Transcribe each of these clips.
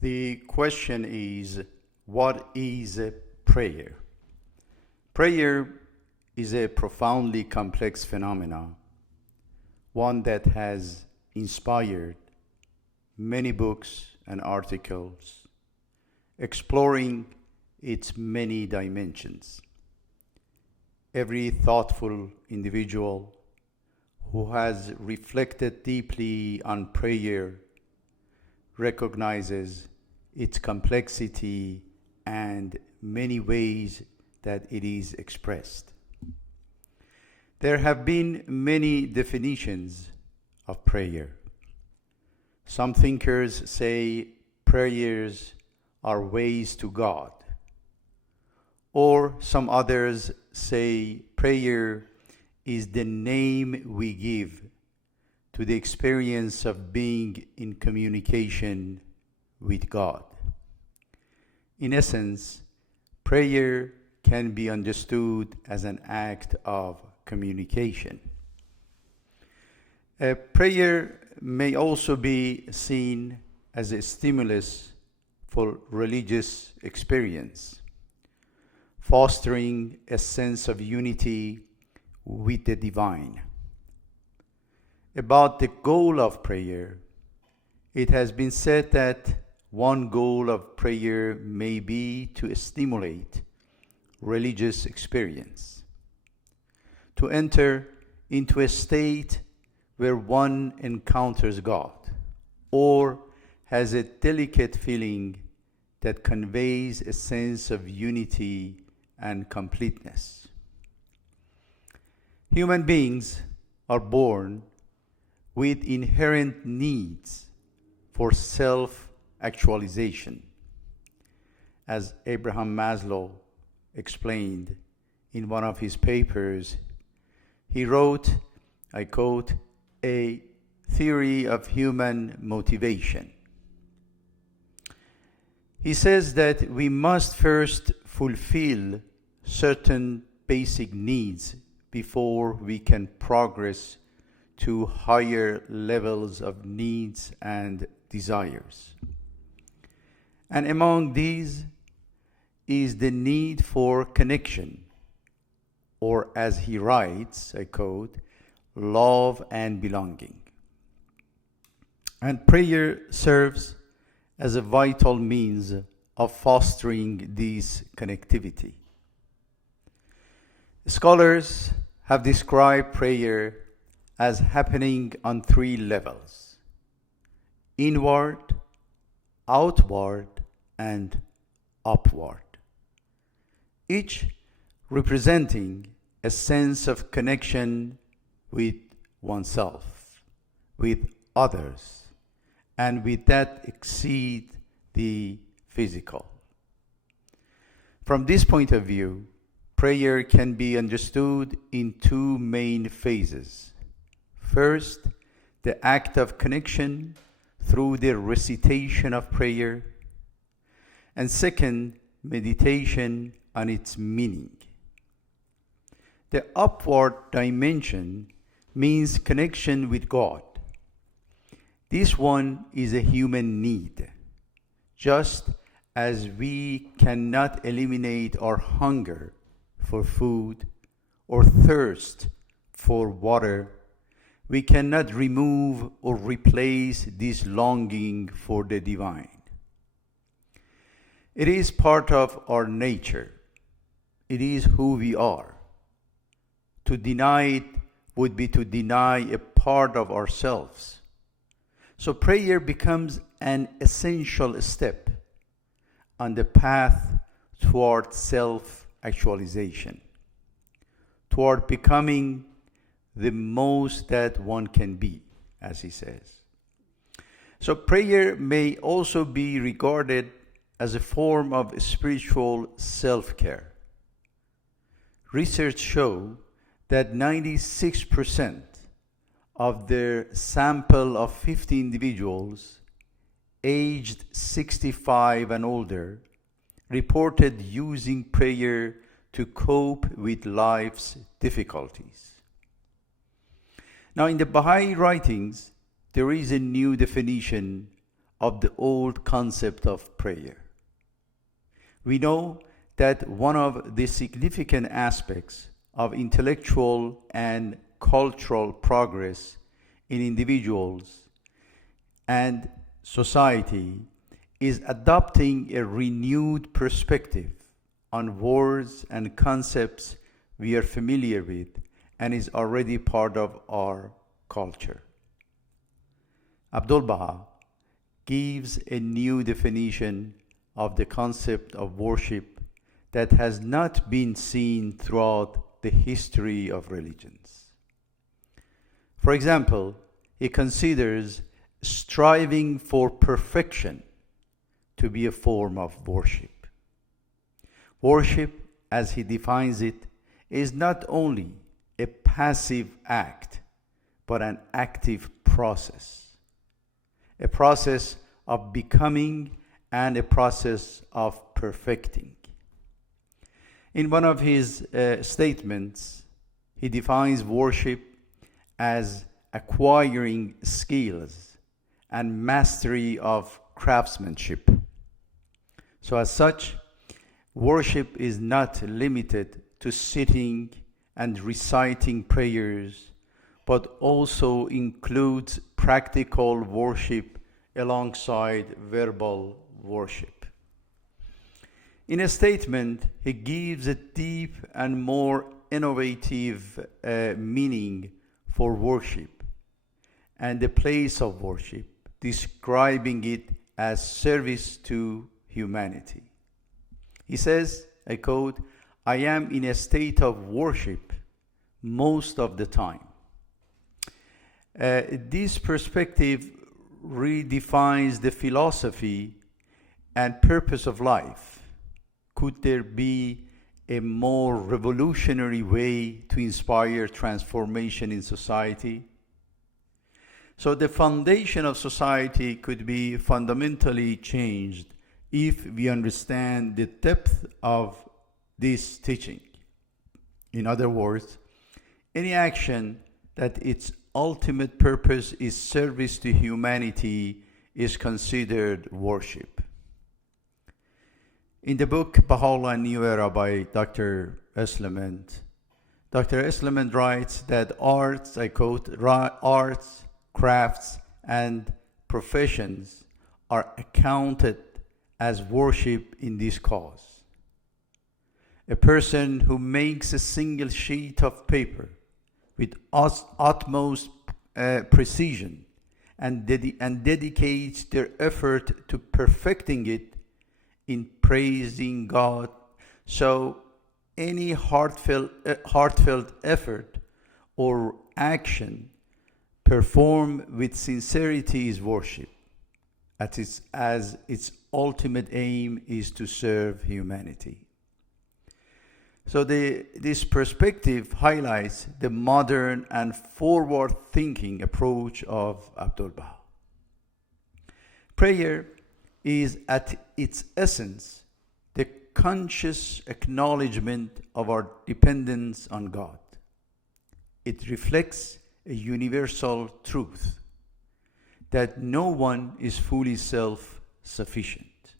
The question is, what is prayer? Prayer is a profoundly complex phenomenon, one that has inspired many books and articles exploring its many dimensions. Every thoughtful individual who has reflected deeply on prayer recognizes its complexity and many ways that it is expressed. There have been many definitions of prayer. Some thinkers say prayers are ways to God, or some others say prayer is the name we give to the experience of being in communication with God. In essence, prayer can be understood as an act of communication. Prayer may also be seen as a stimulus for religious experience, fostering a sense of unity with the divine. About the goal of prayer, it has been said that one goal of prayer may be to stimulate religious experience, to enter into a state where one encounters God or has a delicate feeling that conveys a sense of unity and completeness. Human beings are born with inherent needs for self-actualization, as Abraham Maslow explained in one of his papers. He wrote, I quote, "A theory of human motivation." He says that we must first fulfill certain basic needs before we can progress to higher levels of needs and desires. And among these is the need for connection, or as he writes, I quote, love and belonging. And prayer serves as a vital means of fostering this connectivity. Scholars have described prayer as happening on three levels: inward, outward, and upward, each representing a sense of connection with oneself, with others, and with that exceed the physical. From this point of view, prayer can be understood in two main phases. First, the act of connection through the recitation of prayer, and second, meditation on its meaning. The upward dimension means connection with God. This one is a human need. Just as we cannot eliminate our hunger for food or thirst for water, we cannot remove or replace this longing for the divine. It is part of our nature. It is who we are. To deny it would be to deny a part of ourselves. So prayer becomes an essential step on the path toward self-actualization, toward becoming the most that one can be, as he says. So prayer may also be regarded as a form of spiritual self-care. Research shows that 96% of their sample of 50 individuals aged 65 and older reported using prayer to cope with life's difficulties. Now, in the Baha'i writings, there is a new definition of the old concept of prayer. We know that one of the significant aspects of intellectual and cultural progress in individuals and society is adopting a renewed perspective on words and concepts we are familiar with and is already part of our culture. Abdul Baha gives a new definition of the concept of worship that has not been seen throughout the history of religions. For example, he considers striving for perfection to be a form of worship. Worship, as he defines it, is not only a passive act, but an active process. A process of becoming and a process of perfecting. In one of his statements, he defines worship as acquiring skills and mastery of craftsmanship. So as such, worship is not limited to sitting and reciting prayers, but also includes practical worship alongside verbal worship. In a statement, he gives a deep and more innovative meaning for worship and the place of worship, describing it as service to humanity. He says, I quote, "I am in a state of worship most of the time." This perspective redefines the philosophy and purpose of life. Could there be a more revolutionary way to inspire transformation in society? So the foundation of society could be fundamentally changed if we understand the depth of this teaching. In other words, any action that its ultimate purpose is service to humanity is considered worship. In the book Baha'u'llah and New Era by Dr. Eslemond, Dr. Eslemond writes that arts, I quote, arts, crafts, and professions are accounted as worship in this cause. A person who makes a single sheet of paper with utmost precision and dedicates their effort to perfecting it in praising God. So any heartfelt effort or action performed with sincerity is worship, as its ultimate aim is to serve humanity. So this perspective highlights the modern and forward-thinking approach of Abdul Baha. Prayer is at its essence the conscious acknowledgement of our dependence on God. It reflects a universal truth that no one is fully self-sufficient.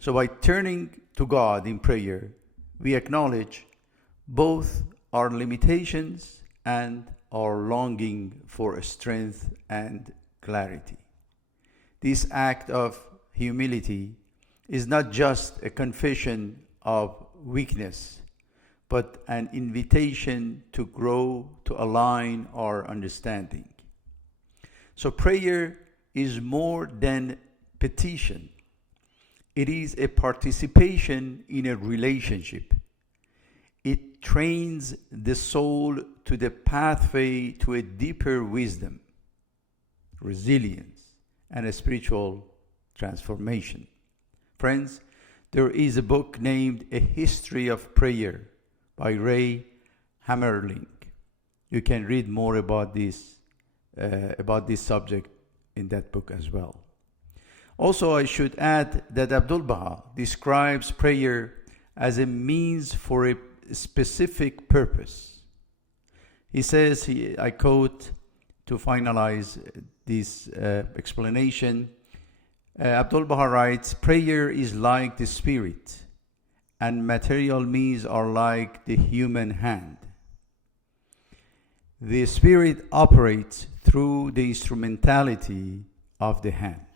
So by turning to God in prayer, we acknowledge both our limitations and our longing for strength and clarity. This act of humility is not just a confession of weakness, but an invitation to grow, to align our understanding. So prayer is more than petition. It is a participation in a relationship. It trains the soul to the pathway to a deeper wisdom, resilience, and a spiritual transformation. Friends, there is a book named A History of Prayer by Ray Hammerling. You can read more about this subject in that book as well. Also, I should add that Abdul Baha describes prayer as a means for a specific purpose. He says, I quote, to finalize this explanation, Abdul Baha writes, prayer is like the spirit, and material means are like the human hand. The spirit operates through the instrumentality of the hand.